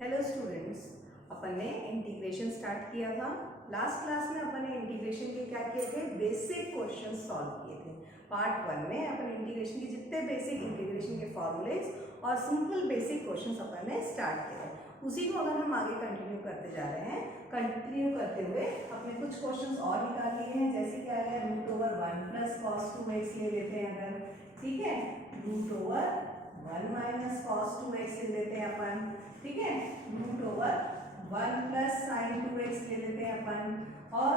Hello students, अपन ने integration start किया था। लास्ट क्लास में अपन ने इंटीग्रेशन के क्या किए थे, बेसिक क्वेश्चन सॉल्व किए थे। पार्ट 1 में अपन इंटीग्रेशन के जितने बेसिक इंटीग्रेशन के फॉर्मूलेज और सिंपल बेसिक क्वेश्चंस अपन ने स्टार्ट किए थे, उसी को अगर हम आगे कंटिन्यू करते जा रहे हैं। कंटिन्यू करते हुए अपने कुछ क्वेश्चंस और निकाल लिए हैं, जैसे क्या है √1 प्लस cos 2x ले लेते हैं अगर, ठीक है। √1 माइनस cos 2x ले लेते हैं अपन, ठीक है। √1 प्लस sin 2x ले लेते हैं अपन, और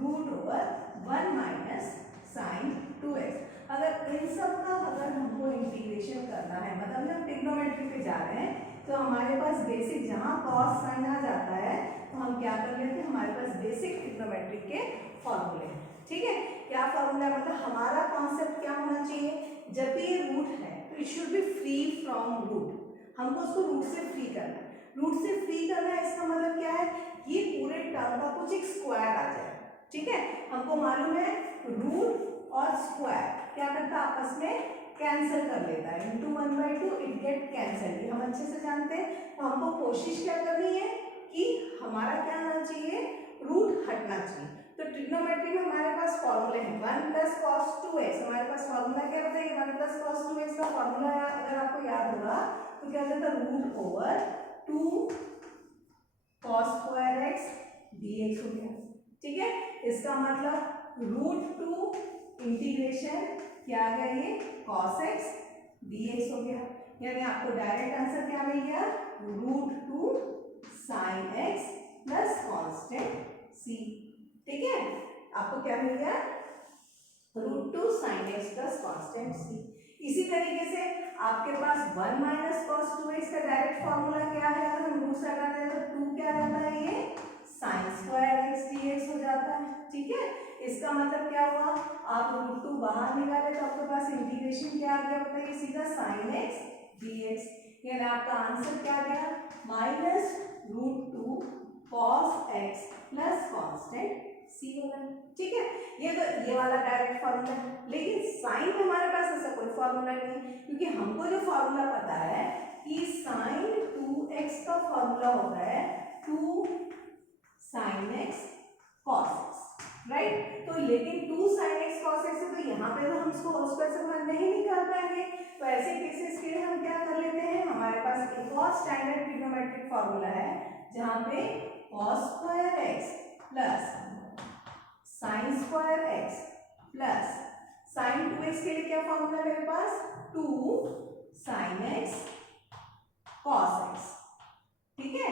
√1 माइनस sin 2x। अगर इन सब का अगर हमको इंटीग्रेशन करना है, मतलब हम ट्रिग्नोमेट्री पे जा रहे हैं, तो हमारे पास बेसिक जहाँ cos sin आ जाता है तो हम क्या कर लेते हैं, हमारे पास बेसिक ट्रिग्नोमेट्री के फॉर्मूले हैं, ठीक है। क्या फॉर्मूला, मतलब हमारा कॉन्सेप्ट क्या होना चाहिए, जब भी ये रूट है तो it should be free from root. हमको उसको रूट से फ्री करना है। रूट से फ्री करना है इसका मतलब क्या है, ये पूरे टर्म का कुछ एक स्क्वायर आ जाए, ठीक है। हमको मालूम है रूट और स्क्वायर क्या करता है, आपस में कैंसिल कर लेता है, इंटू 1/2 इट गेट कैंसिल, ये हम अच्छे से जानते हैं। तो हमको कोशिश क्या करनी है कि हमारा क्या आना चाहिए, रूट हटना चाहिए। तो ट्रिग्नोमेट्री में हमारे पास फॉर्मूले हैं 1 प्लस cos 2x। हमारे पास फॉर्मूला क्या बताइए, 1 प्लस cos 2x का फॉर्मूला अगर आपको याद होगा तो क्या होता है, √2 cos स्क्वायर x dx हो गया, ठीक है। इसका मतलब √2 इंटीग्रेशन क्या आ गया, ये cos x dx हो गया। यानी आपको डायरेक्ट आंसर क्या मिल गया, √2 sin x plus constant c, ठीक है। आपको क्या मिल गया, √2 sin x plus constant c। इसी तरीके से आपके पास 1 माइनस cos 2x का डायरेक्ट फॉर्मूला क्या है, अगर हम रूट से हटाते हैं तो 2 क्या रहता है, ये sin स्क्वायर x dx हो जाता है, ठीक है। इसका मतलब क्या हुआ, आप √2 बाहर निकाले तो आपके पास इंटीग्रेशन क्या आ गया बताइए, सीधा sin x dx। यानी आपका आंसर क्या आ गया, minus √2 cos x plus constant c होगा, ठीक है। ये तो ये वाला डायरेक्ट फार्मूला है, लेकिन साइन में हमारे पास ऐसा कोई फार्मूला नहीं है, क्योंकि हमको जो फार्मूला पता है कि sin 2x का फार्मूला होता है 2 sin x cos x, right. तो लेकिन 2 sin x cos x है, तो यहाँ पे तो हम इसको होल स्क्वायर से नहीं निकाल पाएंगे। तो ऐसे केसेस के लिए हम क्या कर लेते हैं, हमारे पास एक और स्टैंडर्ड ट्रिग्नोमेट्रिक फार्मूला है जहाँ पे cos square x plus sin square x plus sin 2x के लिए क्या फॉर्मूला है मेरे पास, 2 sin x cos x, ठीक है,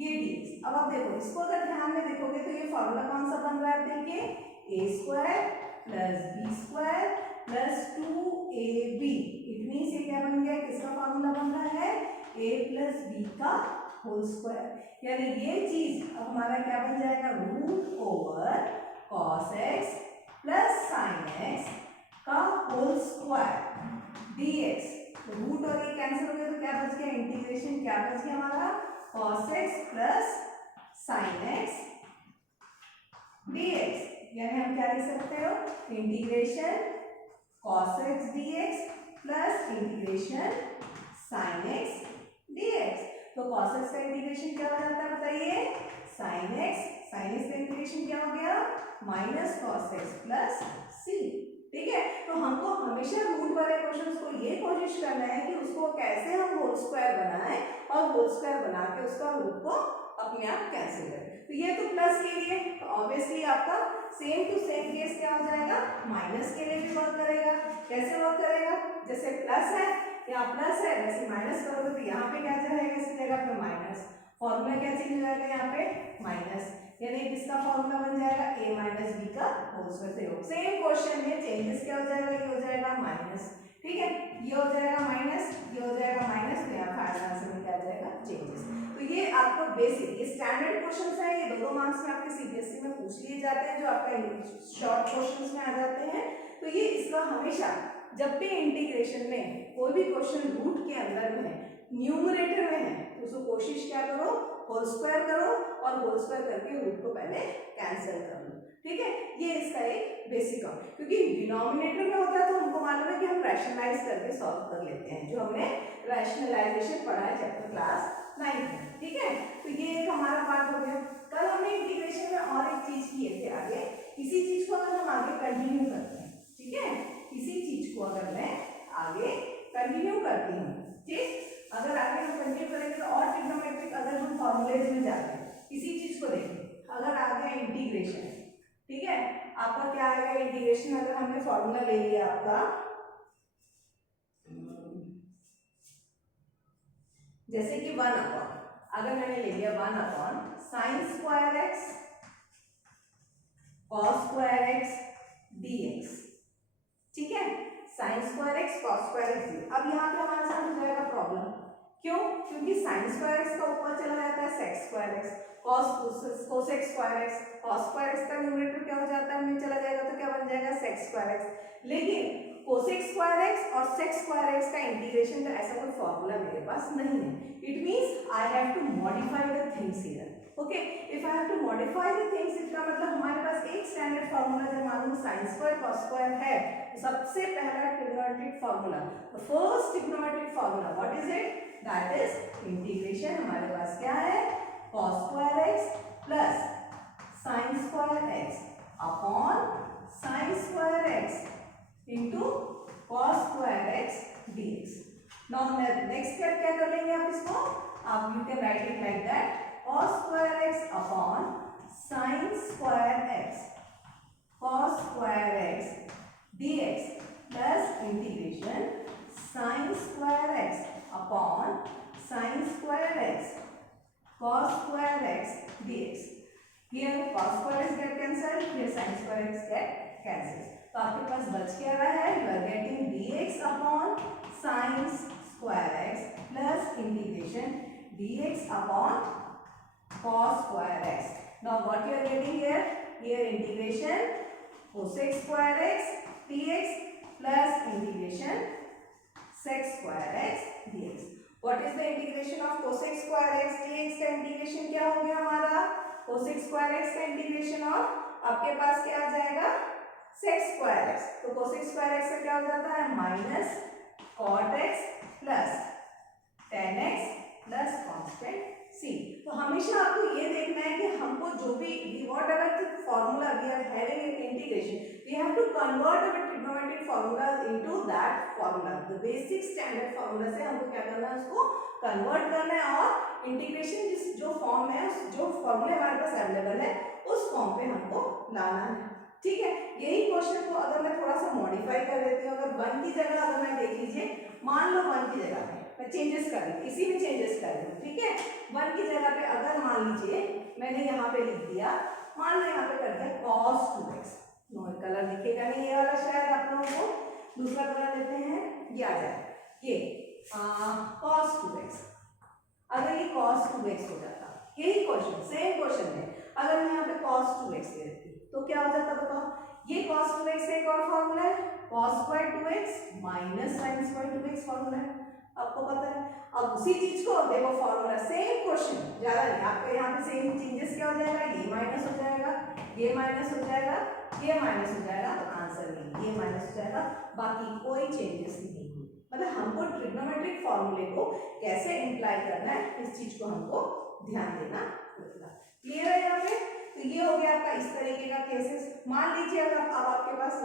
ये dx। अब आप देखो इसको अगर ध्यान में देखोगे तो ये फॉर्मूला कौन सा बन रहा है, देखिए a square plus b square plus 2ab। It means ये क्या बन गया, किसका फॉर्मूला बन रहा है, a प्लस b का होल स्क्वायर। यानी ये चीज अब हमारा क्या बन जाएगा, √over cos x plus sin x का होल स्क्वायर dx। तो रूट और ये कैंसिल हो गया तो क्या बच गया, इंटीग्रेशन क्या बच गया हमारा, cos x plus sin x dx। यानी हम क्या लिख सकते हो, integration cos x dx plus integration sin x dx। तो cos x का इंटीग्रेशन क्या हो जाता है बताइए, sin x का इंटीग्रेशन क्या हो गया, minus cos x plus c, ठीक है। तो हमको हमेशा रूट वाले क्वेश्चंस को ये कोशिश करना है कि उसको कैसे हम होल स्क्वायर बनाएं और होल स्क्वायर बना के उसका रूट को अपने आप कैंसिल करें। तो ये तो प्लस के लिए, तो ऑब्वियसली आपका सेम टू सेम केस क्या हो जाएगा, माइनस के लिए भी वर्क करेगा। कैसे वर्क करेगा, जैसे प्लस है यहाँ प्लस है, वैसे माइनस करोगे तो यहाँ पे क्या जाएगा, इसकी जगह पे माइनस। फॉर्मूला क्या चेंज हो जाएगा, यहाँ पे माइनस, यानी किसका फॉर्मूला बन जाएगा, a माइनस बी का होल स्क्वायर से योग। सेम क्वेश्चन में चेंजेस क्या हो जाएगा, ये हो जाएगा माइनस, ठीक है, ये हो जाएगा माइनस, ये हो जाएगा माइनस, तो यहाँ फाइनल आंसर में क्या आ जाएगा, चेंजेस। तो ये आपको बेसिक, ये स्टैंडर्ड क्वेश्चंस है, ये 2 मार्क्स में आपके सीबीएसई में पूछ लिए जाते हैं, जो आपका शॉर्ट क्वेश्चंस में आ जाते हैं। तो ये इसका हमेशा जब भी इंटीग्रेशन में कोई भी क्वेश्चन रूट के अंदर में है, न्यूमरेटर में है, तो उसको कोशिश क्या करो, होल स्क्वायर करो और होल स्क्वायर करके रूट को पहले कैंसिल कर लो, ठीक है। ये इसका एक बेसिक है, क्योंकि डिनोमिनेटर में होता है तो हमको मालूम है कि हम रैशनलाइज करके सॉल्व कर लेते हैं, जो हमने रैशनलाइजेशन पढ़ा है चैप्टर क्लास 9 में, ठीक है। हमारा पार्ट हो गया। कल हमने इंटीग्रेशन में और एक चीज किए थे आगे, इसी चीज को अगर हम आगे कंटिन्यू करते हैं, ठीक है, इसी चीज को अगर मैं आगे कंटिन्यू करती हूँ, ठीक, अगर आगे हम कंटिन्यू करेंगे तो और ट्रिग्नोमेट्रिक अगर हम फॉर्मूलेज में जाते हैं, इसी चीज को देखिए, अगर आ गया इंटीग्रेशन, ठीक है, आपका क्या आएगा इंटीग्रेशन, अगर हमने फॉर्मूला ले लिया आपका, जैसे कि 1 अपॉन, अगर मैंने ले लिया 1 upon sine square x cos square x dx, ठीक है, sign square x cos square x. अब यहाँ पे हमारे साथ हो जाएगा प्रॉब्लम, क्यों, क्योंकि साइन स्क्वायर एक्स का ऊपर चला जाता है sec square x, cosec square x, cos square x का न्यूमरेटर क्या हो जाता है, में चला जाएगा तो क्या बन जाएगा सेक स्क्वायर एक्स। लेकिन कोसेक स्क्वायर एक्स और सेक स्क्वायर एक्स का इंटीग्रेशन का ऐसा कोई फॉर्मूला मेरे पास नहीं है। It means I have to modify the things here. Okay, if I have to modify the things, इसका मतलब हमारे पास एक स्टैंडर्ड फॉर्मूला जब मालूम साइन स्क्वायर कॉस स्क्वायर है, तो सबसे पहला trigonometric formula, the first trigonometric formula what is it, that is integration. हमारे पास क्या है, cos square x plus sign square x upon sine square x into cos square x dx. Now next step क्या कर लेंगे आप इसको, आप you can write it like that, cos square x upon sin square x cos square x dx plus integration sin square x upon sin square x cos square x dx. Here cos square x get cancelled, here sin square x get cancelled. तो आपके पास बच क्या रहा है, you are getting dx upon sine square x plus integration dx upon cos square x. Now what you are getting here, here integration cosec square x dx plus integration sec square x dx. What is the integration of cosec square x dx का integration क्या हो गया हमारा, cosec square x का integration of आपके पास क्या आ जाएगा सेक स्क्वायर एक्स, तो कोसेक स्क्वायर एक्स का क्या हो जाता है minus cot x plus ten x plus constant C. तो हमेशा आपको ये देखना है कि हमको जो भी whatever formula we are having in integration, we have to convert our trigonometric formulas into that formula, the basic standard formula से हमको क्या करना है, उसको कन्वर्ट करना है और इंटीग्रेशन जिस जो फॉर्म है, जो फॉर्मूला हमारे पास अवेलेबल है उस फॉर्म पे हमको लाना है, ठीक है. यही क्वेश्चन को अगर मैं थोड़ा सा मॉडिफाई कर देती हूँ, अगर 1 की जगह अगर मैं देख लीजिए, मान लो 1 की जगह पे मैं चेंजेस कर रही हूँ, इसी में चेंजेस कर रही हूँ, ठीक है. 1 की जगह पे अगर मान लीजिए मैंने यहाँ पे लिख दिया, मान लो यहाँ पे कर दिया cos 2x, नो कलर दिखेगा नहीं ये वाला शायद आप लोगों को, दूसरा कलर लेते हैं, ये आ जाए, ये cos 2x. अगर ये cos 2x हो जाता, यही क्वेश्चन सेम क्वेश्चन है, अगर मैं यहाँ पे cos 2x ले लेती तो क्या हो जाता बताओ, ये cos 2x एक और फॉर्मूला है, cos square 2x minus sin square 2x formula है, आपको पता है. अब उसी चीज को देखो फॉर्मूला सेम क्वेश्चन, ज्यादा नहीं, आपके यहाँ पे सेम चेंजेस क्या हो जाएगा, ये माइनस हो जाएगा, ये माइनस हो जाएगा, ये माइनस हो जाएगा, तो आंसर नहीं, ये माइनस हो जाएगा, बाकी कोई चेंजेस नहीं हुई. मतलब हमको ट्रिग्नोमेट्रिक फॉर्मूले को कैसे इम्प्लाई करना है, इस चीज को हमको ध्यान देना होगा. क्लियर है यहाँ पे. तो ये हो गया आपका इस तरीके का केसेस. मान लीजिए अगर अब आपके पास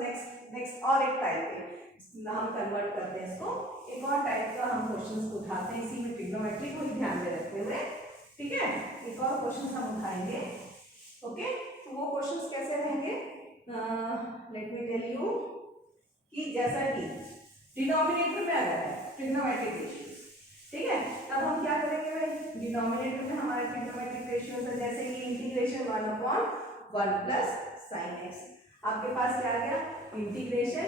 नेक्स्ट और एक टाइप है, हम कन्वर्ट करते हैं इसको, एक और टाइप का हम क्वेश्चंस को उठाते हैं, इसी में ट्रिग्नोमेट्री को ही ध्यान में रखते हुए, ठीक है. एक और क्वेश्चंस हम उठाएंगे, ओके. तो वो क्वेश्चंस कैसे रहेंगे, लेट मी टेल यू, कि जैसा कि डिनोमिनेटर में अगर है ट्रिग्नोमेट्रिक रेशियोज, ठीक है, तब हम क्या करेंगे भाई, डिनोमिनेटर में हमारे ट्रिग्नोमेट्रिक रेशियोज है, जैसे कि integration 1 upon 1 plus sine x, आपके पास क्या आ गया integration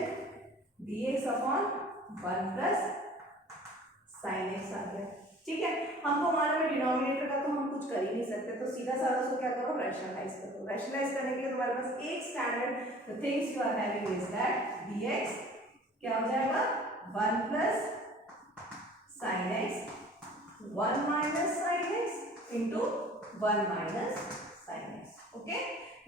dx upon 1 plus sine x आ गया, ठीक है. हमको मालूम है डिनोमिनेटर का तो हम कुछ कर ही नहीं सकते, तो सीधा साधा उसको क्या करो, रैशनलाइज करो. रैशनलाइज करने के लिए तुम्हारे पास एक standard things you are having is that dx क्या हो जाएगा 1 plus sine x 1 minus sine x into 1 minus sine x. Okay,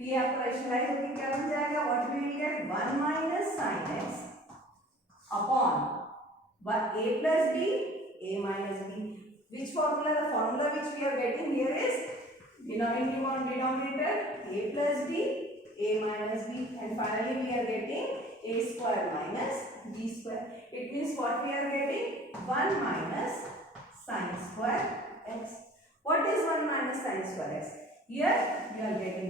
ये आपका रैशनलाइज होकर क्या बन जाएगा, what we will get 1 minus sine x upon 1 a plus b a minus b. Which formula, the formula which we are getting here is denominator a plus b, a minus b, and finally we are getting a square minus b square. It means what we are getting? 1 minus sin square x. What is 1 minus sin square x? Here we are getting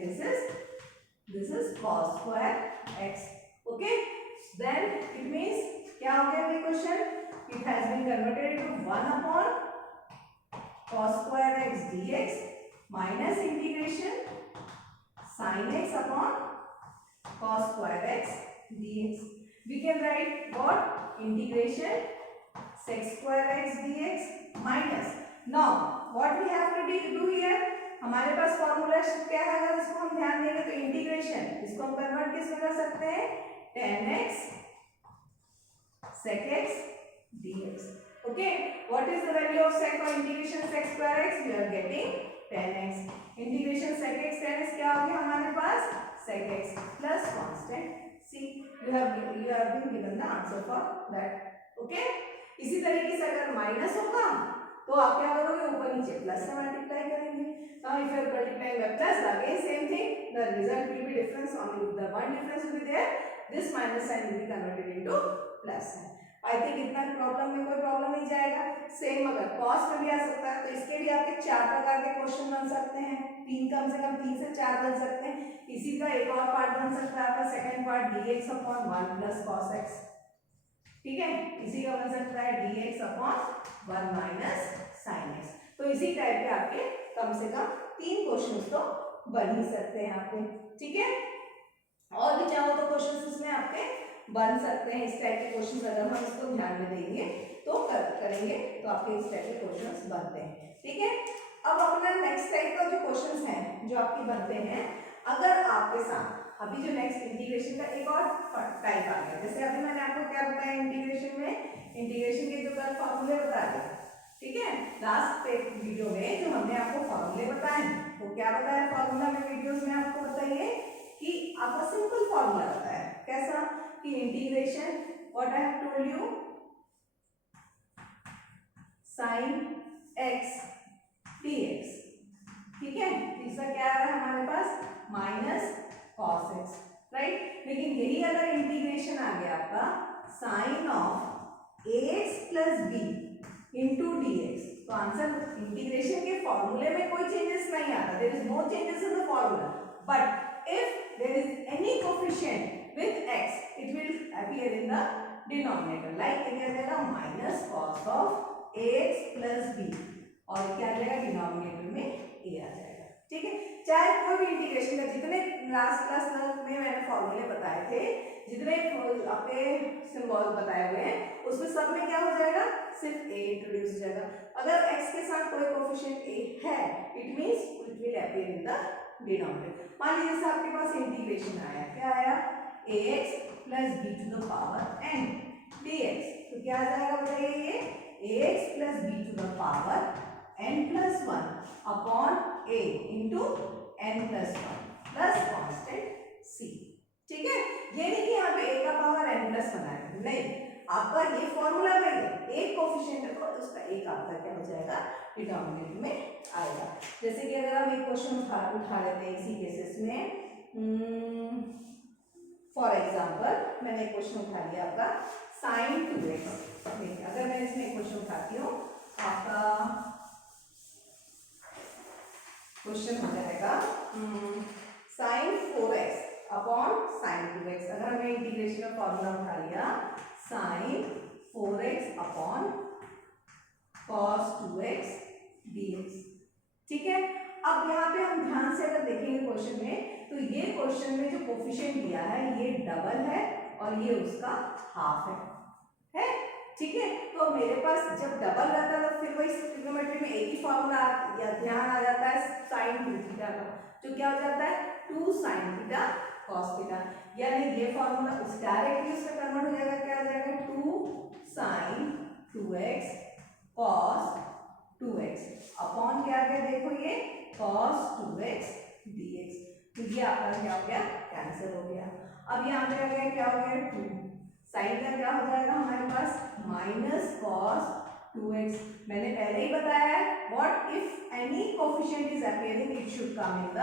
this is cos square x. Okay, then it means क्या हो गया ये question? It has been converted into 1 upon cos square x dx minus integration sin x upon cos square x dx. We can write what? Integration sec square x dx minus. Now what we have to do here? हमारे पास formula क्या है? अगर इसको हम ध्यान देंगे तो integration, इसको हम कन्वर्ट किस में कर सकते हैं? tan x sec x dx. Okay, what is the value of sec or integration sec square x? We are getting tan x. Integration sec x tan x क्या हो गया हमारे पास? sec x plus constant c. You have been given the answer for that. Okay, इसी तरीके से अगर minus होगा तो आप क्या करोगे? ऊपर नीचे प्लस से मल्टीप्लाई करेंगे. Now if you are multiplying by plus, again same thing, the result will be difference, only the one difference will be there. This minus sign will be converted into plus sign. I think इतना problem में कोई problem नहीं जाएगा. Same अगर cos में भी आ सकता है तो इसके भी आपके 4 प्रकार के क्वेश्चन बन सकते हैं. कम से कम 3 से 4 बन सकते हैं. इसी का एक और पार्ट बन सकता है आपका second part dx upon 1 plus cos x. ठीक है, इसी का बन सकता है dx upon 1 minus sin x. तो इसी टाइप के आपके कम से कम 3 क्वेश्चन तो बन ही सकते हैं आपके. ठीक है, और भी चाहो तो क्वेश्चन इसमें आपके बन सकते हैं. इस टाइप के क्वेश्चन अगर हम इसको ध्यान में देंगे तो करेंगे तो आपके इस टाइप के क्वेश्चन बनते हैं. ठीक है, अब अपना नेक्स्ट टाइप का जो क्वेश्चन है जो आपके बनते हैं, अगर आपके साथ अभी जो नेक्स्ट इंटीग्रेशन का एक और टाइप आ गया. जैसे अभी मैंने आपको क्या बताया इंटीग्रेशन में, इंटीग्रेशन के जो कल फॉर्मूले बता दिए. ठीक है, लास्ट वीडियो में जो हमने आपको फॉर्मूले बताए वो क्या बताया फॉर्मूला में, वीडियोस में आपको बताइए कि आपका सिंपल फॉर्मूला बताया. कैसा कि integration what I have told you, sin x dx. ठीक है, इसका क्या आ रहा है हमारे पास? Minus cos x. राइट, लेकिन यही अगर इंटीग्रेशन आ गया आपका sine of ax plus b into dx, तो आंसर इंटीग्रेशन के फॉर्मूले में कोई चेंजेस नहीं आता. There is no changes in the formula, but if there is any coefficient with x, it will appear in the denominator. Like क्या जाएगा? Minus cos of ax plus b, और क्या आ जाएगा? डिनोमिनेटर में a आ जाएगा. ठीक है, चाहे कोई भी इंटीग्रेशन का जितने लास्ट क्लास में मैंने फॉर्मूले बताए थे, जितने आपके सिंबल बताए हुए हैं, उसमें सब में क्या हो जाएगा? सिर्फ a इंट्रोड्यूस हो जाएगा. अगर x के साथ कोई कोफिशिएंट a है, it means it will appear in the denominator. मान लीजिए जैसे आपके पास इंटीग्रेशन आया, क्या आया? ax plus b to the power n dx. तो क्या आ जाएगा बताइए? ये ax plus b to the power n plus 1 upon a into n plus 1 plus constant c. ठीक है, ये नहीं कि यहाँ पे a का पावर n plus 1 आएगा, नहीं. आपका ये फॉर्मूला में एक कोफिशिएंट है तो उसका एक आपका क्या हो जाएगा? डिनोमिनेटर में आएगा. जैसे कि अगर हम एक क्वेश्चन उठा लेते हैं इसी केसेस में. फॉर एग्जाम्पल मैंने एक क्वेश्चन उठा लिया आपका साइन 2x. देखिए, अगर मैं इसमें एक क्वेश्चन उठाती हूँ, आपका क्वेश्चन हो जाएगा sign 4x upon sine 2x. अगर हमने इंटीग्रेशन का फॉर्मूला उठा लिया sign 4x upon cos 2x dx. ठीक है, अब यहाँ पे हम ध्यान से अगर देखेंगे क्वेश्चन में, तो ये क्वेश्चन में जो कोफिशिएंट दिया है ये डबल है और ये उसका हाफ है. ठीक है, तो मेरे पास जब डबल रहता है तो फिर वही ट्रिग्नोमेट्री में एक ही फॉर्मूला या ध्यान आ जाता है साइन 2 थीटा का, जो क्या हो जाता है 2 sin थीटा cos थीटा. यानी ये फॉर्मूला उस डायरेक्टली उसमें कन्वर्ट हो जाएगा. क्या आ जाएगा? 2 sin 2x cos 2x upon क्या गया? देखो ये cos 2x dx. तो ये आपका क्या हो गया? कैंसिल हो गया. अब यहाँ पे आ गया क्या हो गया? 2 साइन का क्या हो जाएगा हमारे पास? माइनस cos 2x, मैंने पहले ही बताया है what if any coefficient is appearing it should come in the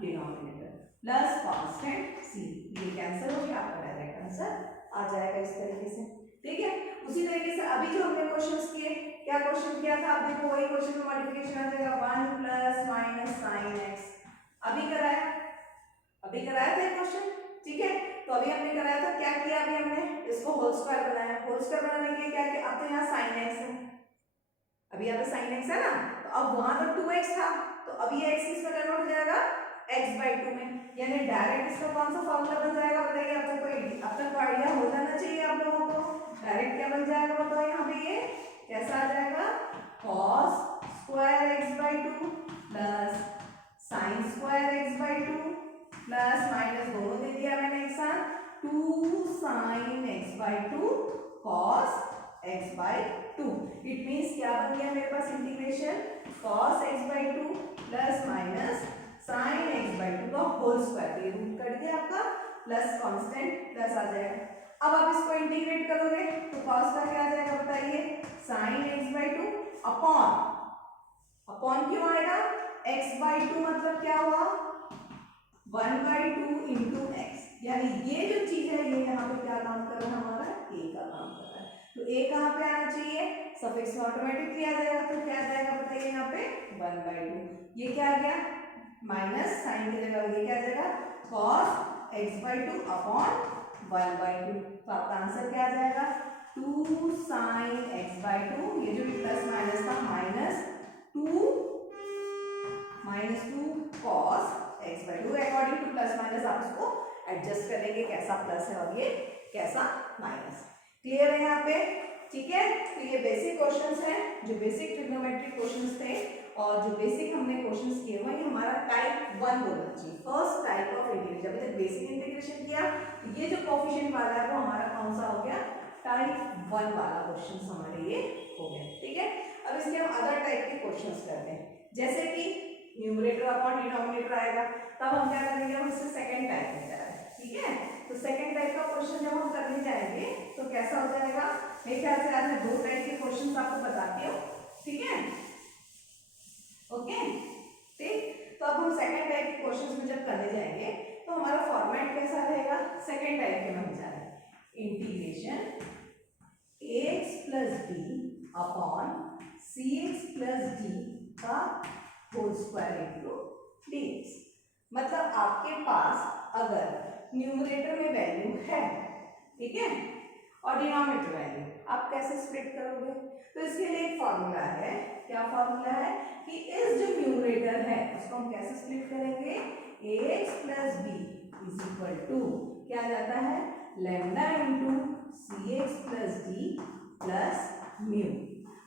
denominator plus constant c, ये कैंसिल हो गया, आपका डायरेक्ट आंसर आ जाएगा इस तरीके से। ठीक है, उसी तरीके से अभी जो हमने क्वेश्चंस किए, क्या क्वेश्चन किया था, आप देखो वही क्वेश्चन में मल्टीप्लिकेशन आ जाएगा 1 प्लस माइनस साइन एक्स, अभी कराया था क्वेश्चन। ठीक है, तो अभी हमने कराया था, क्या किया अभी हमने इसको होल स्क्वायर बनाया, होल स्क्वायर बनाने के लिए क्या किया, अब तो यहाँ साइन एक्स है, अभी यहाँ पे साइन एक्स है ना, तो अब वहां तो 2x था, तो अब ये x किसमें कन्वर्ट हो जाएगा, x/2 में, यानी डायरेक्ट इसका कौन सा फॉर्मूला बन जाएगा बताइए, अब तक आइडिया हो जाना चाहिए आप लोगों को। डायरेक्ट क्या बन जाएगा बताओ, यहाँ पे ये कैसा आ जाएगा, cos square x/2 plus sine square x/2 plus minus दोनों दे दिया मैंने एक साथ, 2 sin x/2 cos x/2। It means क्या बन गया मेरे पास integration, cos x/2 plus minus sin x/2 का होल स्क्वायर, ये रूट कट गया आपका, प्लस कांस्टेंट प्लस आ जाएगा। अब आप इसको इंटीग्रेट करोगे तो cos का क्या आ जाएगा बताइए, sin x/2 अपॉन क्यों आएगा, x/2 मतलब क्या हुआ, 1/2 इंटू एक्स, यानी ये जो चीज है ये यहाँ पे क्या काम कर रहा है, हमारा a का काम कर रहा है, तो a कहाँ पे आना चाहिए, सफिक्स में ऑटोमेटिकली आ जाएगा, तो क्या आ जाएगा बताइए यहाँ पे 1/2, ये क्या आ गया माइनस साइन की जगह ये क्या आ जाएगा cos x/2 अपॉन 1/2, तो आपका आंसर क्या आ जाएगा 2 sin x/2, ये जो प्लस माइनस था -2 cos x/2, according two plus minus आप इसको एडजस्ट करेंगे, कैसा प्लस है और ये कैसा माइनस। क्लियर है यहाँ पे, ठीक है, तो ये बेसिक क्वेश्चंस हैं, जो बेसिक ट्रिग्नोमेट्रिक क्वेश्चंस थे और जो बेसिक हमने क्वेश्चंस किए हुए, ये हमारा टाइप 1 बोलना चाहिए, फर्स्ट टाइप ऑफ इंटीग्रेशन। जब तक बेसिक इंटीग्रेशन किया, ये जो कोफिशिएंट वाला है वो हमारा कौन सा हो गया, टाइप 1 वाला क्वेश्चंस हमारे ये हो गए। ठीक है, अब इसके हम अदर टाइप के क्वेश्चंस करते हैं, जैसे कि न्यूमरेटर अपॉन डिनोमिनेटर आएगा, तब हम क्या करेंगे, हम इससे सेकंड टाइप में करेंगे। ठीक है, तो सेकंड टाइप का क्वेश्चन जब हम करने जाएंगे तो कैसा हो जाएगा, मेरे ख्याल से आज मैं 2 टाइप के क्वेश्चंस आपको बताती हूँ। ठीक है, ओके, ठीक, तो अब हम सेकंड टाइप के क्वेश्चंस में जब करने जाएंगे तो हमारा फॉर्मेट कैसा रहेगा, सेकंड टाइप के में हम जा रहे हैं, integration ax plus b upon cx plus d का होल स्क्वायर इनटू dx। मतलब आपके पास अगर न्यूमरेटर में वैल्यू है, ठीक है, और डिनोमिनेटर वैल्यू, आप कैसे स्प्लिट करोगे, तो इसके लिए एक फॉर्मूला है, क्या फॉर्मूला है कि इस जो न्यूमरेटर है उसको हम कैसे स्प्लिट करेंगे, ax plus b is equal to क्या जाता है, lambda into cx plus d plus mu.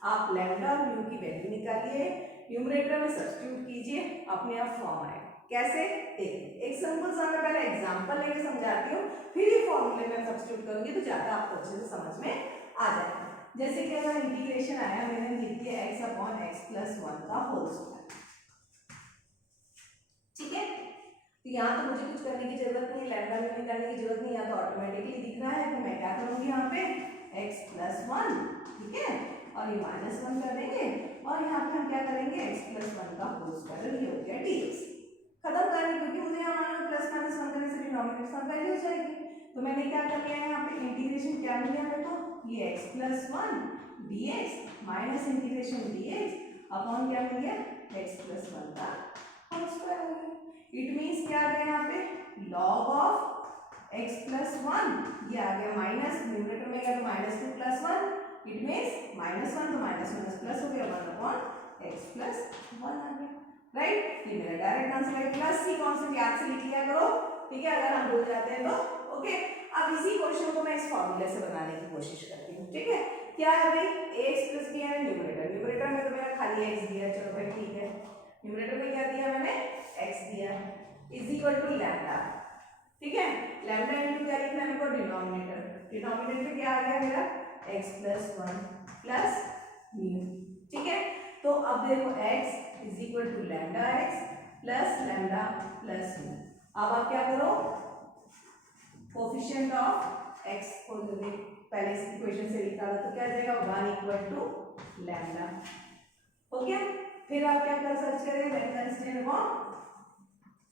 आप लैम्डा और म्यू की वैल्यू निकालिए, न्यूमरेटर में सब्स्टिट्यूट कीजिए, अपने आप फॉर्म आएगा। कैसे, देखिए एक सिंपल सा मैं पहले एग्जांपल लेके समझाती हूँ, फिर ये फॉर्मूले में सब्स्टिट्यूट करूंगी तो ज्यादा आपको अच्छे से समझ में आ जाएगा। जैसे कि अगर इंटीग्रेशन आया, मैंने लिख दिया x अपॉन x प्लस 1 का होल स्क्वायर। ठीक है, तो यहाँ तो मुझे कुछ करने की जरूरत नहीं, लैम्डा में निकालने की जरूरत नहीं, यहाँ तो ऑटोमेटिकली दिख रहा है कि मैं क्या करूंगी, यहाँ पे x प्लस 1, ठीक है, और ये -1 कर देंगे, और यहाँ पे हम क्या करेंगे, x प्लस 1 का होल स्क्वायर, ये हो गया dx। खत्म करनी, क्योंकि मुझे यहाँ मान लो प्लस माइनस 1 करने से डिनोमिनेटर सब वैल्यू हो जाएगी, तो मैंने क्या कर लिया है, यहाँ पे इंटीग्रेशन क्या मिल गया मेरे को, ये x plus 1 dx minus integration dx upon क्या मिल गया, x प्लस 1 का होल स्क्वायर हो गया। इट मीन्स क्या आ गया यहाँ पे, log ऑफ x प्लस 1, ये आ गया माइनस, न्यूमरेटर में गया तो -2 प्लस 1, इट मीन्स -1 तो माइनस माइनस प्लस हो गया, 1 अपॉन x प्लस 1 आ गया, राइट। ये मेरा डायरेक्ट आंसर है, प्लस सी कॉन्सेप्ट याद से लिख लिया करो, ठीक है, अगर हम भूल जाते हैं तो ओके। अब इसी क्वेश्चन को मैं इस फॉर्मूले से बनाने की कोशिश करती हूँ, ठीक है, क्या है भाई, ax प्लस b है न्यूमरेटर, न्यूमरेटर में तो मेरा खाली x दिया, चलो भाई ठीक है, न्यूमरेटर में क्या दिया मैंने, x दिया, इज इक्वल टू लैम्डा, ठीक है, लैम्डा इनटू क्या लिखना है मेरे को, डिनोमिनेटर, डिनोमिनेटर क्या आ गया मेरा, x प्लस 1 प्लस म्यू, ठीक है। तो अब देखो x is equal to lambda x plus lambda plus mu. अब आप क्या करो, कोफिशिएंट ऑफ x को पहले इस इक्वेशन से निकाला तो क्या आ जाएगा, 1 इक्वल टू लैम्डा। हो गया। फिर आप क्या कर सर्च करेंगे, when constant upon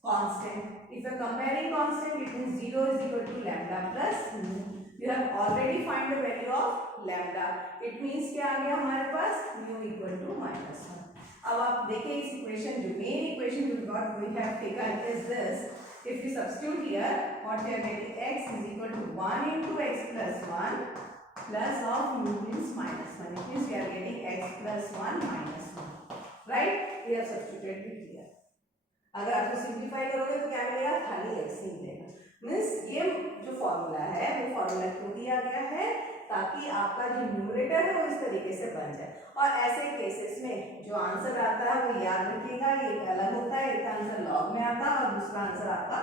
constant. If you comparing constant it means 0 is equal to lambda plus mu. You have already find the value of lambda. It means क्या आ गया हमारे पास mu equal to -1. अब आप देखिए इस इक्वेशन, जो main equation we have taken is this. If we substitute here, what we are getting, x is equal to 1 into x plus 1 plus of mu means -1. It means we are getting x plus 1 minus 1. Right? We have substituted it here. अगर आप इसको simplify करोगे तो क्या मिलेगा, खाली x ही मिलेगा। Means ये जो फॉर्मूला है वो फॉर्मूला क्यों दिया गया है, ताकि आपका जो न्यूमरेटर है वो इस तरीके से बन जाए। और ऐसे केसेस में जो आंसर आता है वो याद रखिएगा, ये अलग होता है, एक आंसर लॉग में आता है और दूसरा आंसर आपका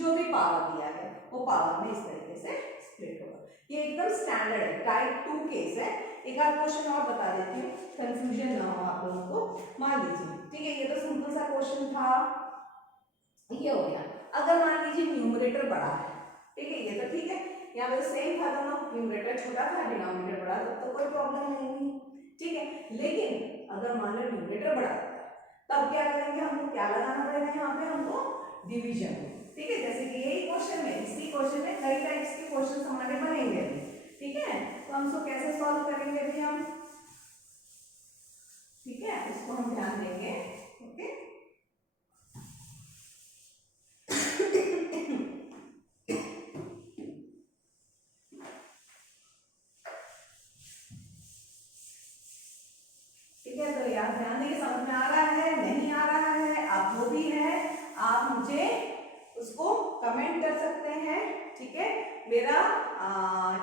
जो भी पावर दिया है वो पावर में इस तरीके से स्प्लिट होगा। ये एकदम स्टैंडर्ड है, टाइप 2 केस है। एक आध क्वेश्चन और बता देती हूँ, कंफ्यूजन ना हो आप लोगों को। मान लीजिए, ठीक है, ये तो सिंपल सा क्वेश्चन था, ये हो गया। अगर मान लीजिए न्यूमरेटर बड़ा है, ठीक है, ये तो ठीक है, यहाँ पे सेम था दोनों, न्यूमरेटर छोटा था डिनोमिनेटर बड़ा था, तो कोई प्रॉब्लम नहीं हुई, ठीक है। लेकिन अगर मान लो न्यूमरेटर बड़ा है तब क्या करेंगे, हमको क्या लगाना पड़ेगा, यहाँ पे हमको डिवीजन, ठीक है। जैसे कि यही क्वेश्चन में, इसी क्वेश्चन में कई टाइप्स के क्वेश्चन हमारे बनेंगे, ठीक है। तो हम इसको कैसे सॉल्व करेंगे अभी हम, ठीक है, इसको हम ध्यान देंगे। ओके, ठीक है। तो यार ध्यान देंगे, समझ में आ रहा है नहीं आ रहा है, आप जो भी है आप मुझे उसको कमेंट कर सकते हैं, ठीक है। मेरा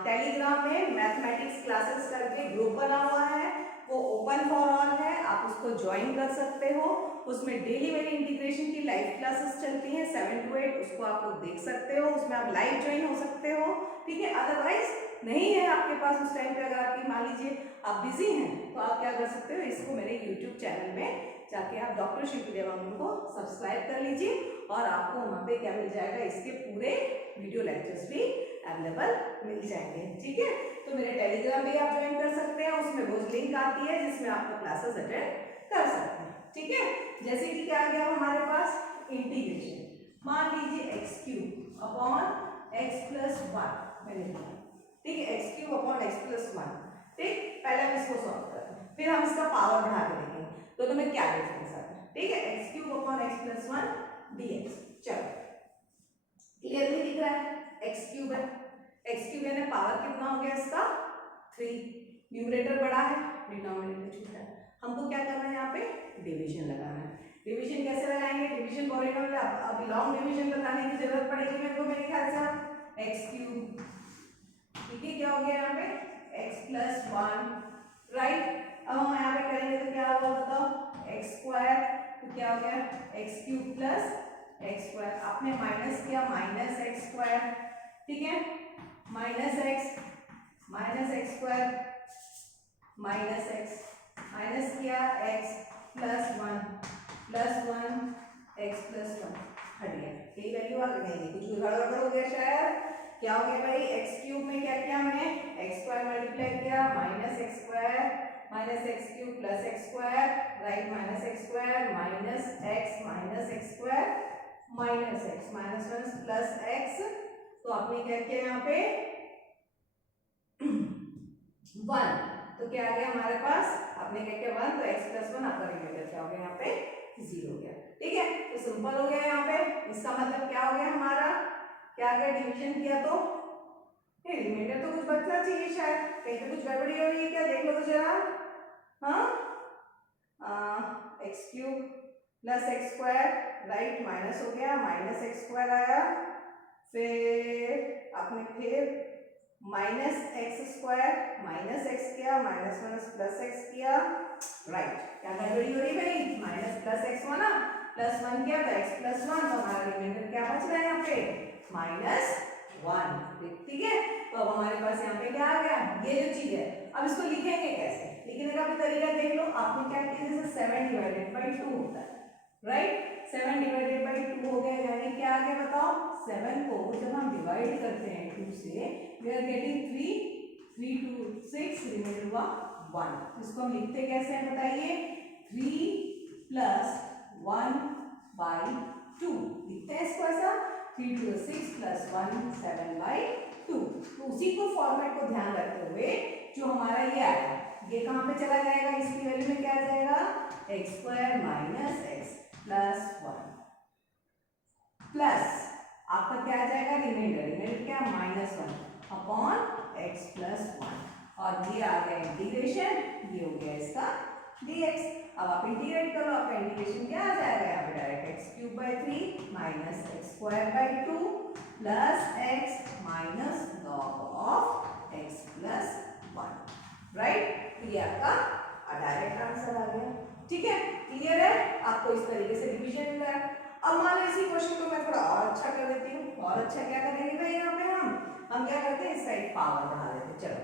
टेलीग्राम में मैथमेटिक्स क्लासेस करके ग्रुप बना हुआ है, वो ओपन फॉर ऑल है, आप उसको ज्वाइन कर सकते हो। उसमें डेली मेरी इंटीग्रेशन की लाइव क्लासेस चलती हैं 7 to 8, उसको आप लोग देख सकते हो, उसमें आप लाइव ज्वाइन हो सकते हो, ठीक है। अदरवाइज नहीं है आपके पास उस टाइम पे, अगर आपकी मान लीजिए आप बिजी हैं, तो आप क्या कर सकते हो, इसको मेरे यूट्यूब चैनल में जाके आप डॉक्टर शिल्पी देवांगन को सब्सक्राइब कर लीजिए और आपको वहाँ पे क्या मिल जाएगा, इसके पूरे वीडियो लेक्चर्स भी अवेलेबल मिल जाएंगे, ठीक है। तो मेरे टेलीग्राम भी आप ज्वाइन कर सकते हैं, उसमें वो लिंक आती है जिसमें आपको क्लासेस अटेंड कर सकते हैं, ठीक है। जैसे कि क्या आ गया हमारे पास, इंटीग्रेशन, मान लीजिए x cube upon x plus 1 मैंने लिखा, ठीक है, x cube upon x plus 1, ठीक। पहले हम इसको सॉल्व करते हैं, फिर हम इसका पावर बढ़ा के देखेंगे दोनों में क्या डिफरेंस आता है, ठीक है। X cube upon x plus 1 dx, चलो क्लियरली दिख रहा है, एक्स क्यूब है, एक्स क्यूब यानी पावर कितना हो गया इसका 3, न्यूमरेटर बड़ा है डिनोमिनेटर छोटा है, हमको क्या करना है, यहाँ पे डिवीजन लगाना है। डिवीजन कैसे लगाएंगे, डिवीजन पॉलिनोमियल, अब लॉन्ग डिवीजन बताने की जरूरत पड़ेगी मेरे को, मेरे ख्याल से एक्स क्यूब, ठीक है, क्या हो गया यहाँ पे एक्स प्लस 1, राइट। अब हम यहाँ पे करेंगे तो क्या होगा बताओ, एक्स स्क्वायर, तो क्या हो गया x cube plus x square, आपने माइनस किया माइनस एक्स स्क्वायर, ठीक है, minus x square minus x, minus किया एक्स प्लस 1 एक्स प्लस 1 हट गया, यही वैल्यू आ गई, कुछ गड़बड़ हो गया शायद, क्या हो गया भाई, एक्स क्यूब में क्या किया हमने, एक्स स्क्वायर मल्टीप्लाई किया minus x square minus x cube plus x square, right, minus x square minus x square minus x minus 1 plus x, तो आपने क्या किया यहाँ पे 1, तो क्या आ गया हमारे पास, आपने क्या किया 1, तो एक्स प्लस 1 आपका रिमाइंडर क्या हो गया यहाँ पे 0 हो गया, ठीक है। तो सिंपल हो गया यहाँ पे, इसका मतलब क्या हो गया हमारा, क्या आ गया, डिवीजन किया तो रिमाइंडर तो कुछ बचना चाहिए, शायद कहीं पे कुछ गड़बड़ी हो रही है क्या, देख लो तो जरा, हाँ, x cube plus x square, right, minus हो गया माइनस एक्स स्क्वायर आया, फिर आपने फिर minus x square minus x किया माइनस माइनस प्लस एक्स किया, राइट, क्या गड़बड़ी हो रही है भाई, माइनस प्लस एक्स हुआ ना, प्लस 1 किया तो एक्स प्लस 1, तो हमारा रिमाइंडर क्या बच रहा है यहाँ पे -1, ठीक है। तो अब हमारे पास यहाँ पे क्या आ गया, ये जो चीज है, अब इसको लिखेंगे कैसे, लिखने का भी तरीका देख लो, आपने क्या किया, जैसे 7 डिवाइडेड बाई 2 होता है, राइट, 7 डिवाइडेड बाई 2 हो गया, यानी क्या आ गया बताओ, 7 को जब हम डिवाइड करते हैं 2 से, वी आर गेटिंग 3 2 6 रिमाइंडर हुआ 1। इसको हम लिखते कैसे हैं बताइए, 3 प्लस 1/2 लिखते हैं इसको ऐसा, 3 to the 6 plus 1 7/2। तो उसी को फॉर्मेट को ध्यान रखते हुए जो हमारा ये आया, ये कहाँ पे चला जाएगा, इसकी वैल्यू में क्या आ जाएगा, x² minus x plus 1 plus आपका क्या आ जाएगा, रिमाइंडर क्या, -1 अपॉन x प्लस 1 और ये आ गया इंटीग्रेशन, ये हो गया इसका dx। अब आप इंटीग्रेट करो, आपका इंटीग्रेशन क्या आ जाएगा, यहाँ पे direct x³ minus x² plus x minus log of x plus 1, right. तो ये आपका डायरेक्ट आंसर आ गया, ठीक है, क्लियर है आपको, इस तरीके से डिवीजन मिला है। अब मान लो इसी क्वेश्चन को मैं थोड़ा और अच्छा कर देती हूँ, और अच्छा क्या करेंगे भाई, यहाँ पे हम क्या करते हैं, इस साइड पावर बढ़ा देते हैं। चलो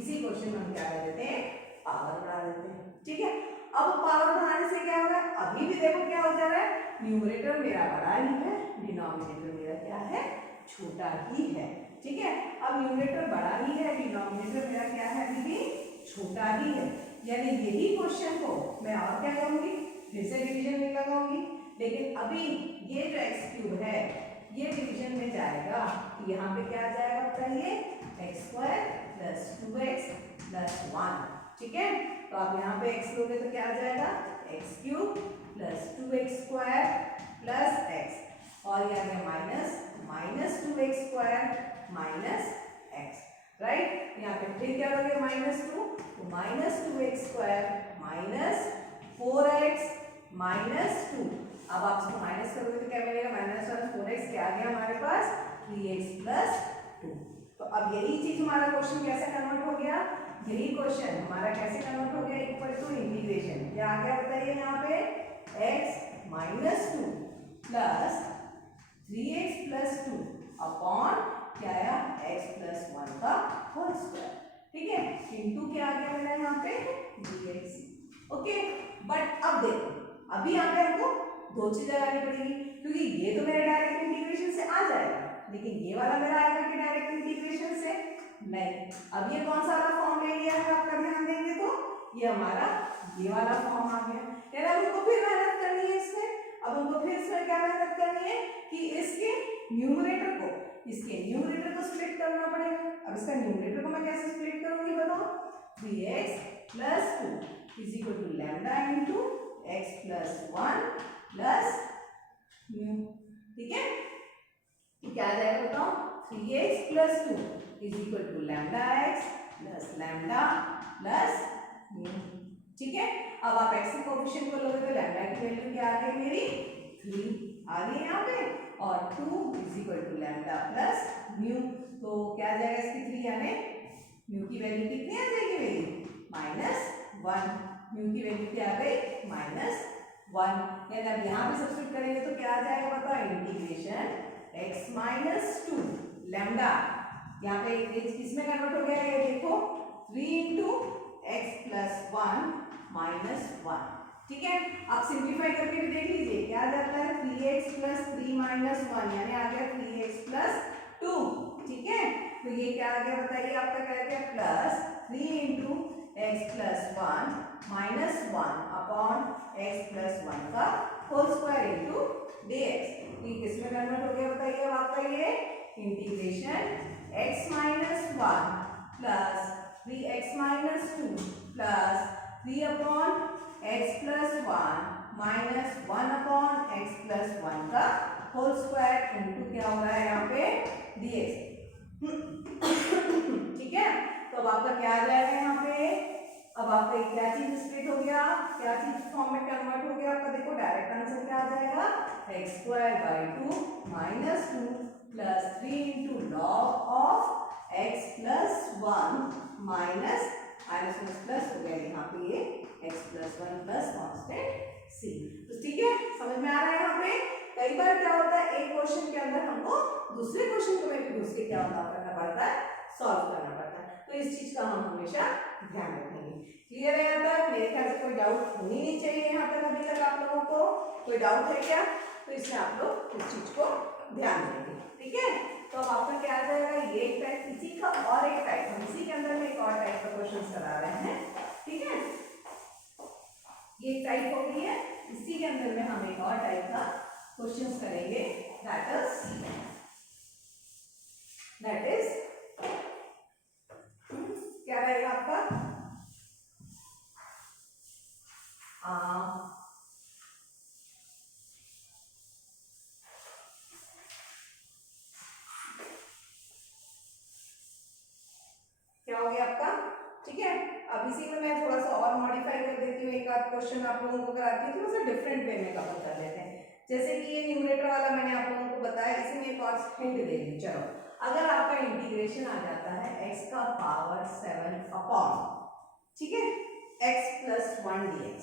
इसी क्वेश्चन में हम क्या कर देते हैं, पावर बढ़ा देते हैं, ठीक है। अब पावर बढ़ाने से क्या हो रहा है, अभी भी देखो क्या हो जा रहा है, न्यूमरेटर मेरा बड़ा ही है, डिनोमिनेटर मेरा क्या है, छोटा ही है, ठीक है। अब न्यूमरेटर बड़ा ही है, डिनोमिनेटर मेरा क्या है, अभी भी छोटा ही है, यानी यही क्वेश्चन को मैं और क्या करूंगी, फिर से डिवीजन में लगाऊंगी, लेकिन अभी ये जो x³ है ये डिवीजन में जाएगा, तो यहाँ पे क्या आ जाएगा बताइए, x² प्लस 2x प्लस 1, ठीक है। तो आप यहाँ पे x लोगे तो क्या आ जाएगा, x³ plus 2x² plus x, और ये आ गया minus 2x² minus x, right. यहाँ पे फिर क्या लोगे, -2, तो -2x² माइनस 4x माइनस 2। अब आप इसको माइनस करोगे तो क्या मिलेगा, -1 4x क्या आ गया हमारे पास, 3x प्लस 2। तो अब यही चीज हमारा क्वेश्चन कैसे कन्वर्ट हो गया, यही क्वेश्चन हमारा कैसे कन्वर्ट हो गया, इक्वल टू इंटीग्रेशन क्या आ गया बताइए, यहाँ पे x minus 2 plus 3x plus 2 upon क्या आया, x प्लस 1 का होल स्क्वायर, ठीक है, इनटू क्या आ गया मेरा यहाँ पे dx, ओके। बट अब देखो, अभी यहाँ पे हमको दो चीजें लगानी पड़ेगी, क्योंकि ये तो मेरा डायरेक्ट इंटीग्रेशन से आ जाएगा, लेकिन ये वाला मेरा आएगा कि डायरेक्ट इंटीग्रेशन से नहीं। अब ये कौन सा वाला फॉर्म ले लिया है, आपका ध्यान देंगे तो ये हमारा ये वाला फॉर्म आ गया, यानी हमको फिर मेहनत करनी है इसमें। अब हमको फिर इसमें क्या मेहनत करनी है कि इसके न्यूमरेटर को स्प्लिट करना पड़ेगा। अब इसका न्यूमरेटर को मैं कैसे स्प्लिट करूंगी बताओ, 3x plus 2 is equal to lambda into x plus 1 plus mu, ठीक है। क्या आ जाएगा बताओ, 3x plus 2 is equal to lambda x plus lambda plus mu, ठीक है। अब आप x के कोएफिशिएंट को लोगे तो लैम्डा की वैल्यू क्या आ गई मेरी, 3 आ गई यहाँ पे, और 2 is equal to lambda plus mu, तो क्या आ जाएगा इसकी 3 यानी म्यू की वैल्यू कितनी आ जाएगी मेरी, -1, म्यू की वैल्यू क्या आ गई, -1, यानी अब यहाँ पे सब्स्टिट्यूट करेंगे तो क्या आ जाएगा बताओ, इंटीग्रेशन x माइनस 2 लैम्डा, यहाँ पे किसमें कन्वर्ट हो गया, ये देखो 3 इंटू x प्लस 1 माइनस 1, ठीक है। आप सिंप्लीफाई करके भी देख लीजिए क्या आ जाता है, 3x प्लस 3 माइनस 1 यानी आ गया 3x प्लस 2, ठीक है। तो ये क्या आ गया बताइए, आपका क्या आ गया, plus 3 into x plus 1 minus 1 upon x plus 1 का होल स्क्वायर इंटू dx, ये किसमें कन्वर्ट हो गया बताइए, अब आपका ये integration x minus 1 plus 3x minus 2 plus 3 upon x plus 1 minus 1 upon x plus 1 का होल स्क्वायर इंटू क्या हो रहा है यहाँ पे dx, ठीक है। तो अब आपका क्या आ जाएगा यहाँ पे, अब आपका क्या चीज स्प्लिट हो गया, क्या चीज फॉर्म में कन्वर्ट हो गया, आपका देखो डायरेक्ट आंसर क्या आ जाएगा, x² 2 minus 2 plus 3 into log of x plus 1 minus plus हो गया यहाँ पे ये x plus 1 plus constant c, तो ठीक है, समझ में आ रहा है। यहाँ पे कई बार क्या होता है, एक क्वेश्चन के अंदर हमको दूसरे क्वेश्चन को भी घुस के क्या करना पड़ता है, सॉल्व करना पड़ता है, तो इस चीज का हम हमेशा ध्यान रखेंगे। क्लियर है यहाँ तक, मेरे ख्याल से कोई डाउट होनी नहीं चाहिए यहाँ तक, अभी तक आप लोगों को कोई डाउट है क्या, तो इसमें आप लोग उस चीज को ध्यान देंगे, ठीक है। तो अब आपका क्या आ जाएगा, ये एक टाइप, इसी का और एक टाइप, हम इसी के अंदर में एक और टाइप का क्वेश्चन करा रहे हैं, ठीक है, ये एक टाइप हो गई है। इसी के अंदर में हम एक और टाइप का क्वेश्चंस करेंगे, दैट इज क्या रहेगा आपका, क्या हो गया आपका, ठीक है। अब इसी में मैं थोड़ा सा और मॉडिफाई कर देती हूँ, एक आध क्वेश्चन आप लोगों को कराती हूँ, थोड़ा सा डिफरेंट वे में कवर कर लेते हैं। जैसे कि ये न्यूमरेटर वाला मैंने आप लोगों को बताया, इसी में एक और हिंट दे दी। चलो, अगर आपका इंटीग्रेशन आ जाता है x का पावर 7 अपॉन, ठीक है, x plus 1 dx,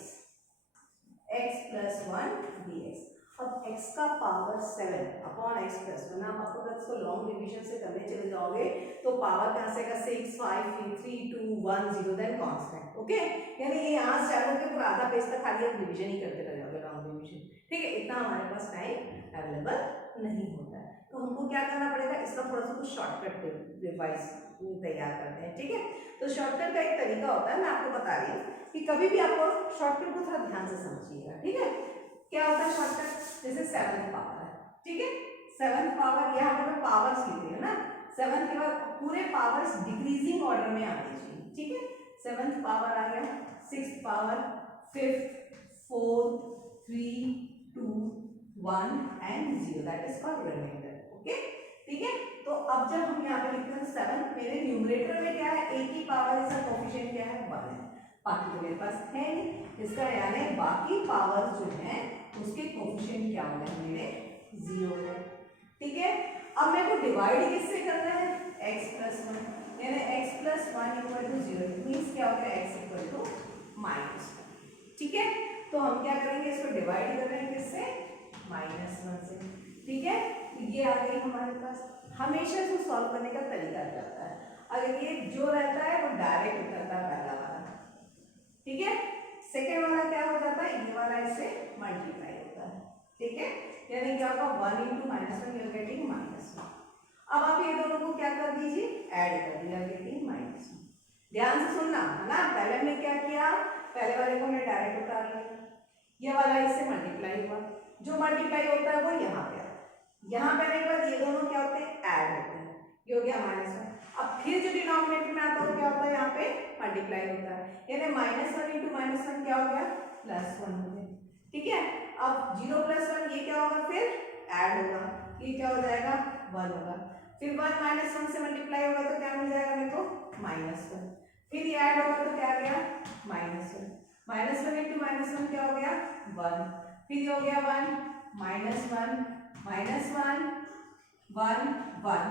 x plus 1 dx। अब x का पावर 7 अपॉन x प्लस 1, आप आपको इसको लॉन्ग डिवीजन से करने चले जाओगे तो पावर कहाँ से आएगा, 6 5 3 2 1 0 देन कांस्टेंट। ओके, यानी ये यहाँ से चलोगे पूरा आधा पेज तक खाली आप डिवीजन ही करते रह जाओगे, लॉन्ग डिवीजन। ठीक है, इतना हमारे पास टाइम अवेलेबल नहीं होता है, तो हमको क्या करना पड़ेगा, इसका थोड़ा सा कुछ शॉर्टकट डिवाइस तैयार करते हैं। ठीक है, तो शॉर्टकट का एक तरीका होता है, मैं आपको बता रही हूँ कि कभी भी आपको शॉर्टकट को थोड़ा ध्यान से समझिएगा। ठीक है, क्या होता है शॉर्टकट, जैसे 7th पावर है, ठीक है, 7th पावर यहाँ पर मैं पावर्स लिख रही हूँ ना, 7 के बाद पूरे पावर्स डिक्रीजिंग ऑर्डर में आने चाहिए। ठीक है, 7th पावर आ गया, 6th power, 5th, 4 3 2 1 and 0, that is called remainder. Okay, ठीक है, तो अब जब हम यहाँ पे लिखते हैं 7, मेरे न्यूमरेटर में क्या है, a की पावर, इसका कोफिशिएंट क्या है, 1 है, बाकी तो मेरे पास है नहीं, इसका यानी बाकी पावर्स जो है उसके कोफिशिएंट क्या हो गए मेरे, 0 है। ठीक है, अब मेरे को डिवाइड किससे करना है, x प्लस 1, यानी x plus 1 equal to 0, means क्या हो गया, x इक्वल टू माइनस 1। ठीक है, तो हम क्या करेंगे, इसको डिवाइड कर रहे हैं किससे, -1 से। ठीक है, ये आ गई हमारे पास। हमेशा इसको सॉल्व करने का तरीका रहता है, अगर ये जो रहता है वो डायरेक्ट उतरता है पहला वाला, ठीक है, सेकेंड वाला क्या हो जाता है, ये वाला इससे मल्टीप्लाई होता है। ठीक है, यानी क्या होगा, 1 × -1 यू आर गेटिंग -1। अब आप ये दोनों को क्या कर दीजिए, ऐड कर दिया, गेटिंग -1। ध्यान से सुनना है ना, पहले हमने क्या किया, पहले वाले को हमने डायरेक्ट उतार लिया, ये वाला इससे मल्टीप्लाई हुआ, जो मल्टीप्लाई होता है वो यहाँ पे, यहाँ पे आने के बाद ये दोनों क्या होते हैं, ऐड होते हैं, ये हो गया -1। अब फिर जो डिनोमिनेटर में आता है वो क्या होता है, यहाँ पे मल्टीप्लाई होता है, यानी -1 × -1 क्या हो गया, +1 हो गया। ठीक है, अब 0 + 1 ये क्या होगा, फिर ऐड होगा, ये क्या हो जाएगा, 1 होगा, फिर 1 -1 से मल्टीप्लाई होगा तो क्या मिल जाएगा मेरे को, -1, फिर ये ऐड होगा तो क्या आ गया, -1, -1 × -1 क्या हो गया, 1, फिर ये हो गया 1 -1 -1 1 1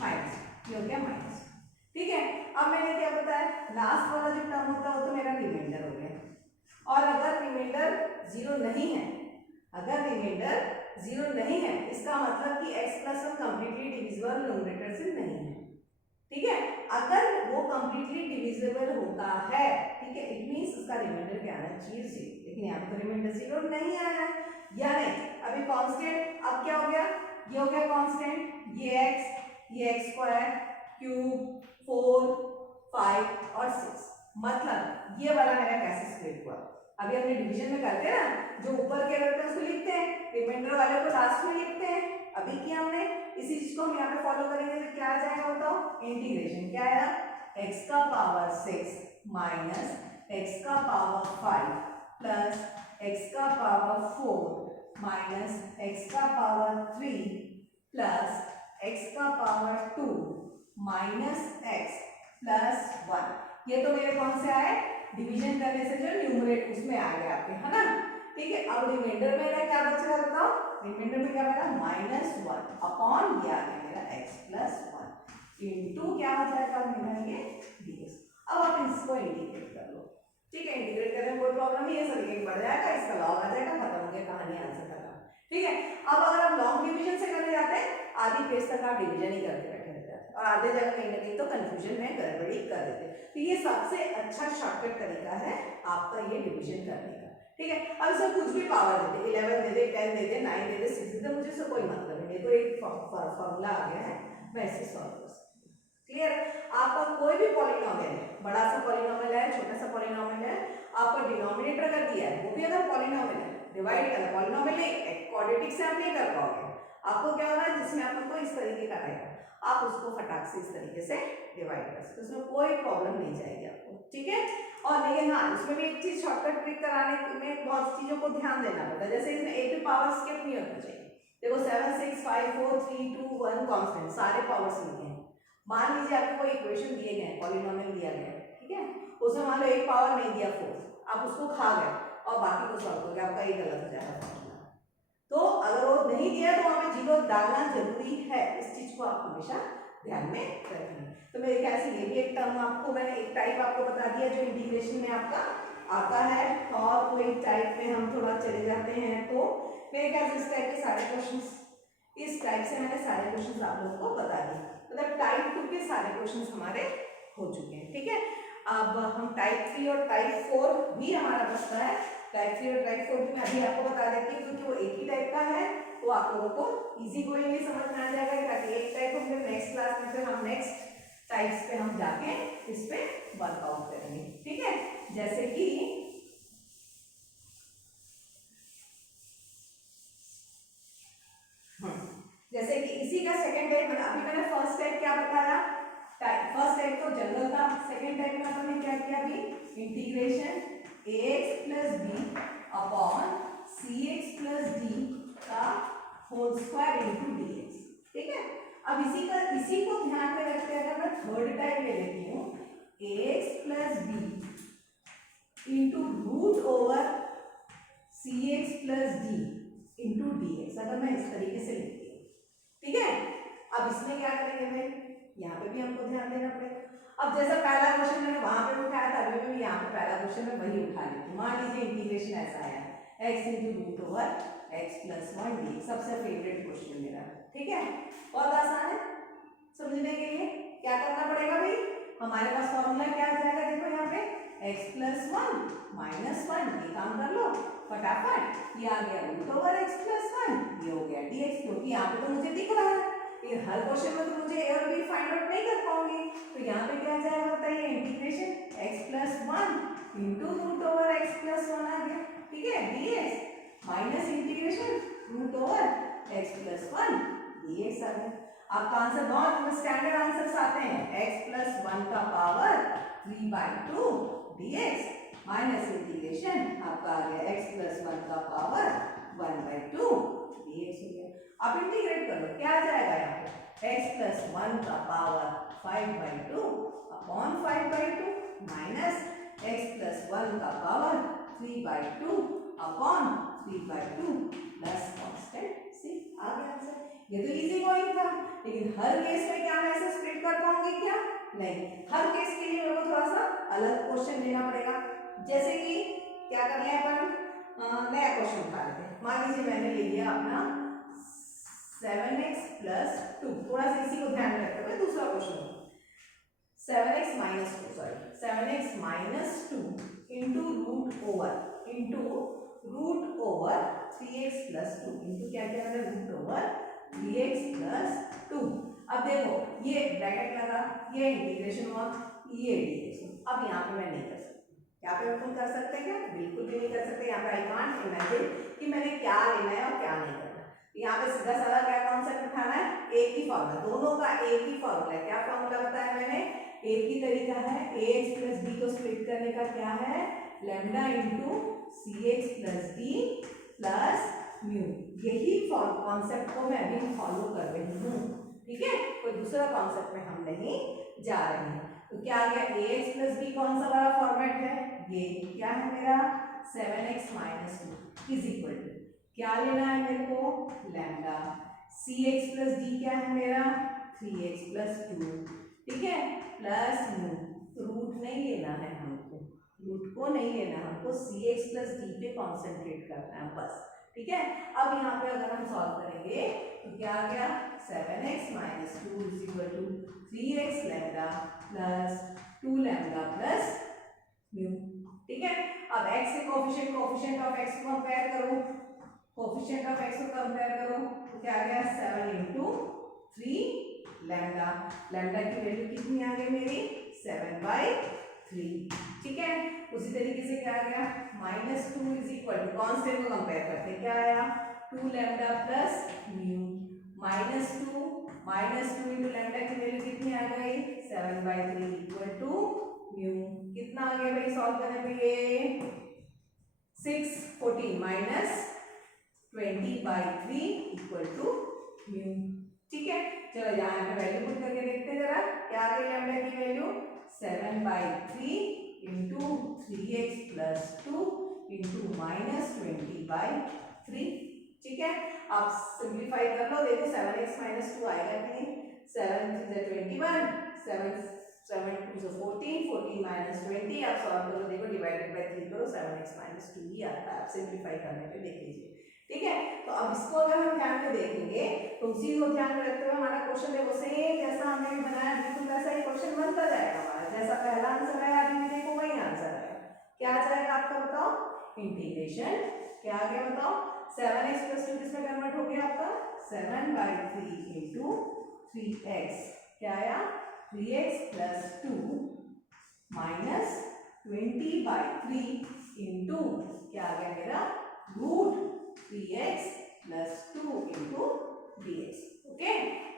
माइनस, ये हो गया माइनस। ठीक है, अब मैंने क्या बताया, लास्ट वाला जो टर्म होता है वो तो मेरा रिमाइंडर हो गया, और अगर रिमाइंडर 0 नहीं है, अगर रिमाइंडर 0 नहीं है, इसका मतलब कि x + 1 कंप्लीटली डिविजिबल न्यूमरेटर से नहीं है। ठीक है, अगर वो कंप्लीटली डिविजिबल होता है, ठीक है, इट मींस उसका रिमाइंडर क्या आना चाहिए, 0, लेकिन यहाँ पे रिमाइंडर 0 नहीं आया है, यानी अभी कांस्टेंट अब क्या हो गया, ये हो गया कांस्टेंट, ये x² क्यूब 4 5 और 6, मतलब ये वाला मेरा कैसे स्प्लिट हुआ, अभी हमने डिवीजन में करते हैं ना, जो ऊपर के रहते हैं उसको लिखते हैं, रिमाइंडर वाले को लास्ट में लिखते हैं, अभी किया हमने, इसी चीज को हम यहाँ पे फॉलो करेंगे तो क्या आ जाएगा बताओ, इंटीग्रेशन क्या आया, x का पावर 6 माइनस x का पावर 5 प्लस x का पावर 4 माइनस x का पावर 3 प्लस x का पावर 2 माइनस x प्लस 1। ये तो मेरे कौन से आए, डिवीजन करने से जो न्यूमरेटर उसमें आ गया आपके, है ना। ठीक है, अब रिमाइंडर में क्या बचेगा बताओ, रिमाइंडर में क्या बचा, -1 अपॉन ये आ गया मेरा x प्लस 1 इंटू क्या हो जाएगा मेरा ये dx। अब आप इसको इंटीग्रेट कर लो। ठीक है, इंटीग्रेट करने में कोई प्रॉब्लम नहीं है, सब एक बढ़ जाएगा, इसका लॉग आ जाएगा, खत्म हो गया कहानी, आंसर खत्म। ठीक है, अब अगर आप लॉन्ग डिवीजन से करने जाते हैं, आधी पेज तक आप डिवीजन ही करते बैठे रहते हैं, और आधे जगह कहीं ना कहीं तो कंफ्यूजन में गड़बड़ी कर देते हैं। तो ये सबसे अच्छा शॉर्टकट तरीका है आपका ये डिवीजन करने का। ठीक है, अब इसमें कुछ भी पावर दे दे, 11 दे दे, 10 दे दे, 9 दे दे, 6 दे दे, मुझे इससे कोई मतलब नहीं, मेरे को एक फॉर्मूला आ गया है, मैं इसे सॉल्व कर सकती हूँ। क्लियर? आपका कोई भी पॉलिनोमियल है, बड़ा सा पॉलिनोमियल है, छोटा सा पॉलिनोमियल है, आपका डिनोमिनेटर का दिया है, वो भी अगर पॉलिनोमियल है, डिवाइड करना पॉलिनोमियल नहीं, क्वाड्रेटिक से आप नहीं कर पाओगे। आपको क्या होना है, जिसमें आपको इस तरीके का रहेगा, आप उसको फटाक से इस तरीके से डिवाइड कर सकते हो, उसमें कोई प्रॉब्लम नहीं जाएगी आपको, ठीक है? और लेकिन हाँ, उसमें भी एक चीज शॉर्टकट ट्रिक कराने में बहुत चीजों को ध्यान देना पड़ता है, जैसे इसमें एक भी पावर स्किप नहीं होना चाहिए। देखो 7 6 5 4 3 2 1 कांस्टेंट, सारे पावर्स लिखे हैं। मान लीजिए आपको कोई इक्वेशन दिए गए, पॉलिनोमियल दिया गया है, ठीक है, उसमें मान लो एक पावर नहीं दिया 4, आप उसको खा गए और बाकी को सॉल्व करोगे, आपका ये गलत हो जाएगा फॉर्मूला। तो अगर वो नहीं दिया तो वहां पे जीरो डालना जरूरी है, इस चीज को आप हमेशा ध्यान में रखें। तो मेरे ख्याल से ये भी एक टर्म आपको, मैंने एक टाइप आपको बता दिया जो इंटीग्रेशन में आपका आता है। और कोई टाइप में हम थोड़ा चले जाते हैं तो मेरे ख्याल से इस टाइप के सारे क्वेश्चंस, इस टाइप से मैंने सारे क्वेश्चंस आप लोगों को बता दिए, मतलब टाइप 2 के सारे क्वेश्चंस हमारे हो चुके हैं, ठीक है? अब हम टाइप 3 और टाइप 4 भी हमारा बचता है। टाइप 3 और टाइप 4 भी मैं अभी आपको बता देती हूँ, क्योंकि वो एक ही टाइप का है, तो आप लोगों को इजी गोइंगली समझ में आ जाएगा, ताकि एक टाइप को फिर नेक्स्ट क्लास में फिर हम नेक्स्ट टाइप्स पे हम जाके इस पे वर्कआउट करेंगे, ठीक है? जैसे कि जैसे कि इसी का सेकंड टाइप, अभी मैंने फर्स्ट टाइप क्या बताया, फर्स्ट टाइप तो जनरल था, सेकंड टाइप में अपन ने क्या किया अभी, integration ax plus B upon cx plus D का होल स्क्वायर इनटू dx, ठीक है? अब इसी को ध्यान में रखते अगर मैं थर्ड टाइप ले लेती हूँ, ax plus B into root over cx plus D into dx, अगर मैं इस तरीके से लिखती हूँ, ठीक है? अब इसमें क्या करेंगे भाई, यहाँ पे भी हमको ध्यान देना पड़ेगा। अब जैसा पहला क्वेश्चन मैंने वहां पे उठाया था, अभी भी यहाँ पे पहला क्वेश्चन मैं वही उठा लेती हूँ। मान लीजिए इंटीग्रेशन ऐसा आया, x into root over x plus 1 D, सबसे फेवरेट क्वेश्चन मेरा, ठीक है? बहुत आसान है समझने के लिए। क्या करना पड़ेगा भाई, हमारे पास फॉर्मूला क्या आ जाएगा, देखो यहाँ पे x प्लस 1 माइनस 1, ये काम कर लो फटाफट, ये आ गया रूट ओवर एक्स प्लस 1, ये हो गया dx, क्योंकि यहाँ पे तो मुझे दिख रहा है, लेकिन हर क्वेश्चन में तो मुझे ए और बी फाइंड आउट नहीं कर पाऊंगी, तो यहाँ पे क्या जाएगा बताइए, integration x plus 1 into root over x plus 1 आ गया, ठीक है, dx minus integration root over x plus 1 dx आ गया। आपका आंसर बहुत स्टैंडर्ड आंसर्स आते हैं, x प्लस 1 का पावर 3/2 dx माइनस इंटीग्रेशन आपका आ गया x प्लस 1 का पावर 1/2 dx हो गया। अब इंटीग्रेट करो, क्या आ जाएगा यहाँ पे, x प्लस 1 का power 5/2 upon 5/2 minus x plus 1 का power 3/2 upon 3/2 plus constant c, आ गया आंसर। ये तो इजी गोइंग था, लेकिन हर केस में क्या मैं ऐसे स्प्लिट कर पाऊंगी क्या, नहीं, हर केस के लिए मेरे को थोड़ा सा अलग क्वेश्चन लेना पड़ेगा। जैसे कि क्या कर लिया अपन, नया क्वेश्चन उठा लेते हैं। मान लीजिए मैंने ले लिया अपना 7x प्लस 2, थोड़ा सा इसी को ध्यान में रखते हुए दूसरा question, 7x minus 2, sorry 7x minus 2 into root over 3x plus 2 into क्या क्या है, रूट ओवर 3x प्लस 2। अब देखो ये ब्रैकेट लगा, ये इंटीग्रेशन हुआ, ये dx, अब यहाँ पे मैं नहीं कर सकती, यहाँ पे अपन कर सकते हैं क्या, बिल्कुल भी नहीं कर सकते। यहाँ पे आई कांट इमेजिन कि मैंने क्या लेना है और क्या नहीं करना। यहाँ पे सीधा साधा क्या कॉन्सेप्ट उठाना है, एक ही फॉर्मूला, दोनों का एक ही फॉर्मूला है। क्या फॉर्मूला बताया मैंने, एक ही तरीका है, ax प्लस b को स्प्लिट करने का क्या है, lambda into cx plus d plus mu, यही कॉन्सेप्ट को मैं अभी फॉलो कर रही हूँ, ठीक है? कोई दूसरा कॉन्सेप्ट में हम नहीं जा रहे हैं। तो क्या आ गया, ax प्लस b कौन सा वाला फॉर्मेट है, ये क्या है मेरा 7x minus 2 is equal to क्या लेना है मेरे को, लैम्डा, cx प्लस d क्या है मेरा 3x प्लस 2, ठीक है, प्लस म्यू, रूट नहीं लेना है हमको, रूट को नहीं लेना, हमको cx प्लस d पे कॉन्सेंट्रेट करना है बस, ठीक है? अब यहाँ पे अगर हम सॉल्व करेंगे तो क्या आ गया, 7x minus 2 is equal to 3x lambda plus 2 lambda plus mu, ठीक है? अब x से कोफिशिएंट ऑफ x को कंपेयर करो, कोफिशिएंट ऑफ x को कंपेयर करो तो क्या आ गया, 7 इंटू 3 लैम्डा, लैम्डा की वैल्यू कितनी आ गई मेरी 7/3। ठीक है, उसी तरीके से क्या आ गया -2 इज इक्वल टू कांस्टेंट को कंपेयर करते क्या आया 2 lambda plus mu -2 into lambda की वैल्यू कितनी आ गई 7/3 इक्वल टू म्यू। कितना आ गया भाई सॉल्व करने पे ये 614 -20/3 इक्वल टू म्यू। ठीक है, चलो यहाँ पे वैल्यू पुट करके देखते हैं जरा क्या आ गई लैम्डा की value 7/3 into 3x plus 2 into -20/3। ठीक है, आप सिंप्लीफाई कर लो, देखो 7x - 2 आएगा कि नहीं 7 3 21 7 7 2 14 14 -20 आप सॉल्व करो, देखो डिवाइडेड बाय 3 करो 7x - 2 ही आता है। आप सिंप्लीफाई करने पे देख लीजिए। ठीक है, तो अब इसको अगर हम ध्यान में देखेंगे तो उसी को ध्यान में रखते हुए हमारा क्वेश्चन देखो सेम जैसा हमने बनाया बिल्कुल वैसा ही क्वेश्चन बनता जाएगा हमारा। जैसा पहला आंसर है अभी भी देखो वही आंसर है। क्या आ जाएगा आपका बताओ इंटीग्रेशन क्या आ गया बताओ 7x + 2 किसमें कन्वर्ट हो गया आपका 7/3 इंटू 3x क्या आया 3x + 2 -20/3 इंटू क्या आ गया मेरा √3x + 2 into dx। Okay,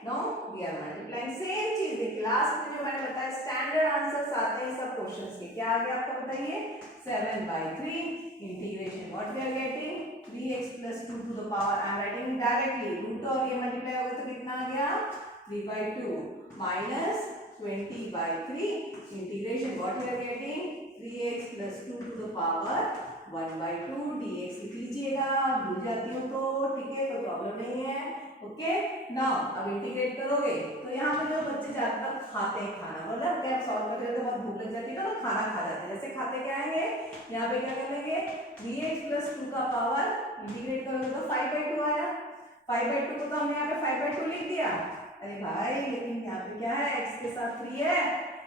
now we are multiplying same चीज देखिए लास्ट में जो मैंने बताया स्टैंडर्ड आंसर्स आते हैं सब क्वेश्चंस के। क्या आ गया आपका बताइए 7/3 integration what we are getting 3x + 2 to the power I am writing directly root और ये मल्टीप्लाई होगा तो कितना आ गया 3/2 -20/3 integration what we are getting 3x + 2 to the power 1/2 dx लिख लीजिएगा, भूल जाती हो तो ठीक है कोई प्रॉब्लम नहीं है। ओके, नाउ अब इंटीग्रेट करोगे तो यहाँ पे जो बच्चे ज्यादातर खाते हैं खाना मतलब जब सॉल्व करते हैं तो बहुत भूख लग जाती है तो खाना खा जाते हैं। जैसे खाते क्या आएंगे यहाँ पे क्या कर लेंगे 3x + 2 का पावर इंटीग्रेट करोगे तो 5/2 आया 5/2 को तो हमने यहाँ पे 5/2 लिख दिया। अरे भाई लेकिन यहाँ पे क्या है x के साथ 3 है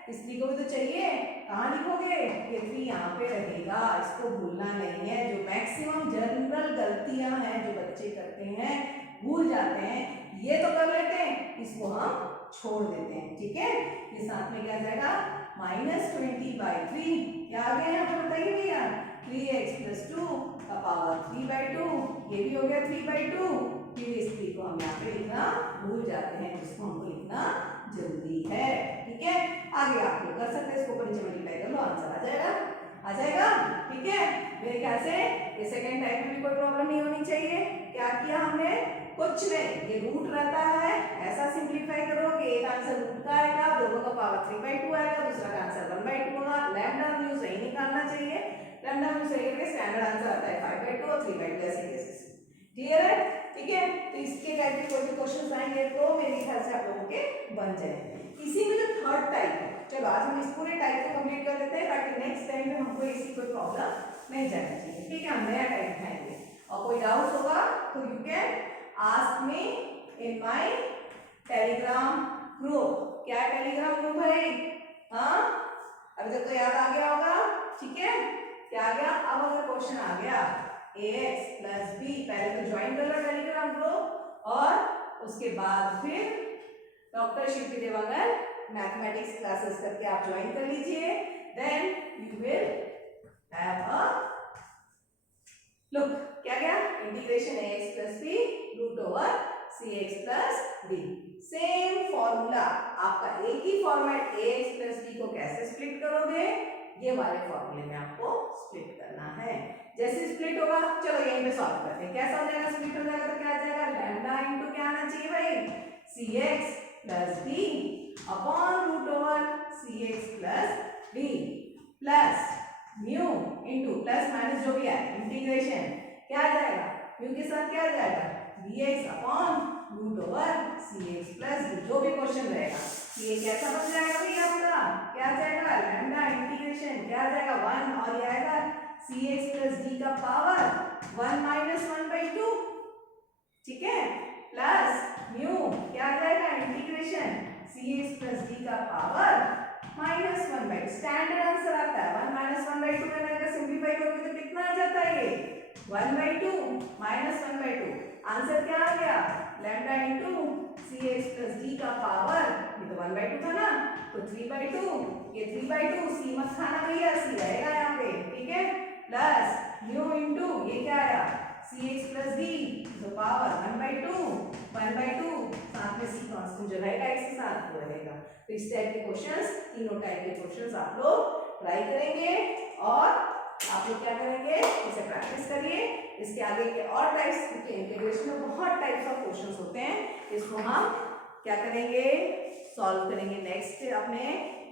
इस 3 को भी तो चाहिए कहाँ लिखोगे ये 3 यहाँ पे रहेगा, इसको भूलना नहीं है। जो मैक्सिमम जनरल गलतियां हैं जो बच्चे करते हैं भूल जाते हैं ये तो कर लेते हैं इसको हम छोड़ देते हैं। ठीक है, ये साथ में क्या जाएगा -20/3 क्या आ गया यहाँ पे बताइए भैया 3x + 2 का पावर 3/2 ये भी हो गया 3/2। फिर इस 3 को हम यहाँ पे लिखना भूल जाते हैं जिसको हमको लिखना जरूरी है। ठीक है, आगे आप लोग कर सकते हैं इसको ऊपर नीचे मल्टीप्लाई कर लो आंसर आ जाएगा। ठीक है, मेरे ख्याल से ये सेकंड टाइप में भी कोई प्रॉब्लम नहीं होनी चाहिए। क्या किया हमने कुछ नहीं ये रूट रहता है ऐसा सिंप्लीफाई करोगे एक आंसर रूट का आएगा दोनों का पावर 3/2 आएगा दूसरा का आंसर 1/2 होगा। लैम्डा म्यू सही निकालना चाहिए, लैम्डा म्यू सही करके स्टैंडर्ड आंसर आता है 5/2 और 3/2 ऐसे केसेस। क्लियर है? ठीक है, तो इसके टाइप के कोई भी क्वेश्चंस आएंगे तो मेरे ख्याल से आप लोगों के बन जाएंगे। इसी में जो थर्ड टाइप है चलो आज हम इस पूरे टाइप को कंप्लीट कर लेते हैं ताकि नेक्स्ट टाइम में हमको इसकी कोई प्रॉब्लम नहीं जानी चाहिए। ठीक है, हम नया टाइप उठाएंगे और कोई डाउट होगा तो you can ask me in my Telegram group. क्या टेलीग्राम ग्रुप है? हाँ अभी तक तो याद आ गया होगा। ठीक है, क्या आ गया अब अगर क्वेश्चन आ गया ax + b पहले तो ज्वाइन कर लो टेलीग्राम ग्रुप और उसके बाद फिर doctor Shilpi Dewangan mathematics classes करके आप ज्वाइन कर लीजिए। Then you will have a look क्या गया integration ax + b √cx + d same formula आपका एक ही फॉर्मेट ax + b को कैसे स्प्लिट करोगे ये वाले फॉर्मूले में आपको स्प्लिट करना है। जैसे स्प्लिट होगा चलो यहीं पे सॉल्व करते हैं। कैसा हो जाएगा स्प्लिट हो जाएगा तो क्या आ जाएगा लैम्डा इनटू क्या आना चाहिए भाई cx + d upon √cx + d plus mu into plus minus जो भी है इंटीग्रेशन क्या आ जाएगा म्यू के साथ क्या आ जाएगा dx अपॉन √cx + d जो भी क्वेश्चन रहेगा ये कैसा बन जाएगा भाई आपका क्या आ जाएगा लैम्डा इंटीग्रेशन क्या आ जाएगा 1 और ये आएगा cx + d का पावर 1 - 1/2। ठीक है, प्लस म्यू क्या आ जाएगा इंटीग्रेशन cx + d का पावर -1/2। स्टैंडर्ड आंसर आता है 1 - 1/2 में अगर सिंपलीफाई करोगे तो कितना आ जाता है ये 1/2 - 1/2 आंसर क्या आ गया, लैम्डा इंटू सी एक्स प्लस डी का पावर, ये तो 1/2 था ना, तो 3/2, ये 3/2, सी मत खाना भैया, सी रहेगा यहाँ पे, ठीक है, प्लस म्यू इंटू ये क्या आया सी एक्स प्लस डी, तो पावर 1/2, साथ में सी कांस्टेंट जो रहेगा एक्स के साथ वो रहेगा। तो इस टाइप के क्वेश्चंस, तीनों टाइप के क्वेश्चंस आप लोग ट्राई करेंगे और आप लोग क्या करेंगे, इसे प्रैक्टिस करिए। इसके आगे के और टाइप्स के इंटीग्रेशन में बहुत टाइप्स ऑफ क्वेश्चंस होते हैं, इसको हम क्या करेंगे, सॉल्व करेंगे नेक्स्ट अपने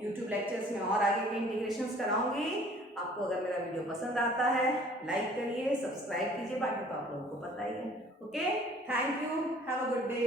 यूट्यूब लेक्चर्स में, और आगे के इंटीग्रेशंस कराऊंगी। आपको अगर मेरा वीडियो पसंद आता है लाइक करिए, सब्सक्राइब कीजिए, बाकी तो आप लोगों को पता ही है। Okay, thank you, have a good day.